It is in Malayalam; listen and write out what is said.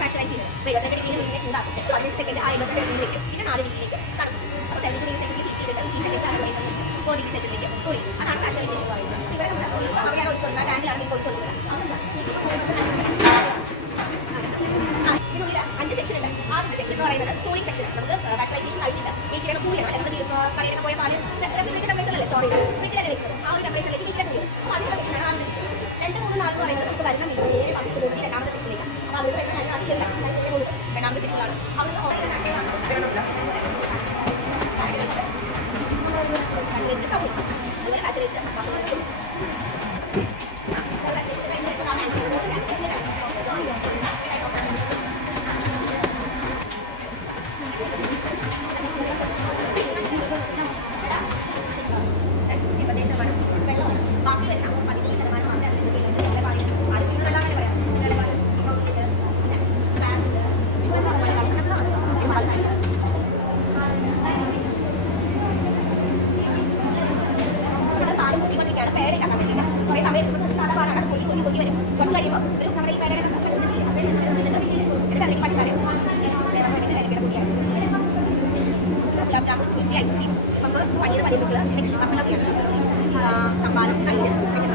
ഫാഷനൈസ് ചെയ്ത് 72 ഡിഗ്രിയിൽ ഇങ്ങനെ ചൂടാക്കും 15 സെക്കൻഡ് ആ 72 ഡിഗ്രിയിലേക്ക് പിന്നെ 4 ഡിഗ്രിയിലേക്ക് തണുക്കും. അപ്പോൾ 70 ഡിഗ്രി സെൽഷ്യസിൽ ഹീറ്റ് ചെയ്തിട്ട് 15 സെക്കൻഡ്സ് ആണ് 4 ഡിഗ്രി സെൽഷ്യസിലേക്ക് കൂടി. അതാണ് ഫാഷനൈസേഷൻ പറയുന്നത്. ഇവിടെ നമ്മൾ അവിടെയാണ് ഒഴിച്ചു കൊടുക്കുന്നത്, ടാങ്കിലാണ് നിങ്ങൾക്ക് ഒഴിച്ചു കൊടുക്കുന്നത്. ഇതിനുള്ളിൽ 5 സെക്ഷൻ ഉണ്ട്. ആദ്യത്തെ സെക്ഷൻ എന്ന് പറയുന്നത് കൂളിംഗ് സെക്ഷൻ. നമുക്ക് ഫാഷനൈസേഷൻ കഴിഞ്ഞിട്ട് വീട്ടിലേക്ക് കൂടിയാണ്. കടയിൽ പോയ പാല് റെഫ്രിജറേറ്റർ ടെമ്പറേച്ചറിലല്ലേ സ്റ്റോർ ചെയ്യുന്നത്, വീട്ടിലല്ലേ വെക്കുന്നത്. ആ ഒരു ടെമ്പറേച്ചറിലേക്ക് വീട്ടിലെ കൂടി. അപ്പോൾ അതിനുള്ള സെക്ഷനാണ് ആദ്യത്തെ സെക്ഷൻ. 2, 3, 4 എന്ന് പറയുന്നത് നമുക്ക് വരുന്ന നേരെ പകുതി കൊടുത്തി രണ്ടാമത്തെ സെക്ഷനിലേക്ക്. അപ്പോൾ അവിടെ വരുന്ന രണ്ടാമത്തെ സെക്ഷനിലാണ്. അവിടുന്ന് ബാക്കി വരുന്ന 15% മാത്രമേ പേടേക്കാൻ വേണ്ടിയിട്ട് കുറേ സമയം സാധാ പാലാണ് കൊല്ലി വരും. കുറച്ച് കഴിയുമ്പോൾ ഒരു നമ്മുടെ ഈ പേടയുടെ അതിലേക്ക് പഞ്ചസാരയും ഗുലാബ് ജാമുൻ, കുൽഫി, ഐസ്ക്രീം, സിപ്പപ്പ്, പനീർ പനീർക്കുകൾ, പിന്നെ കപ്പലൊക്കെയാണ് സംഭാരം, തൈര്, പിന്നെ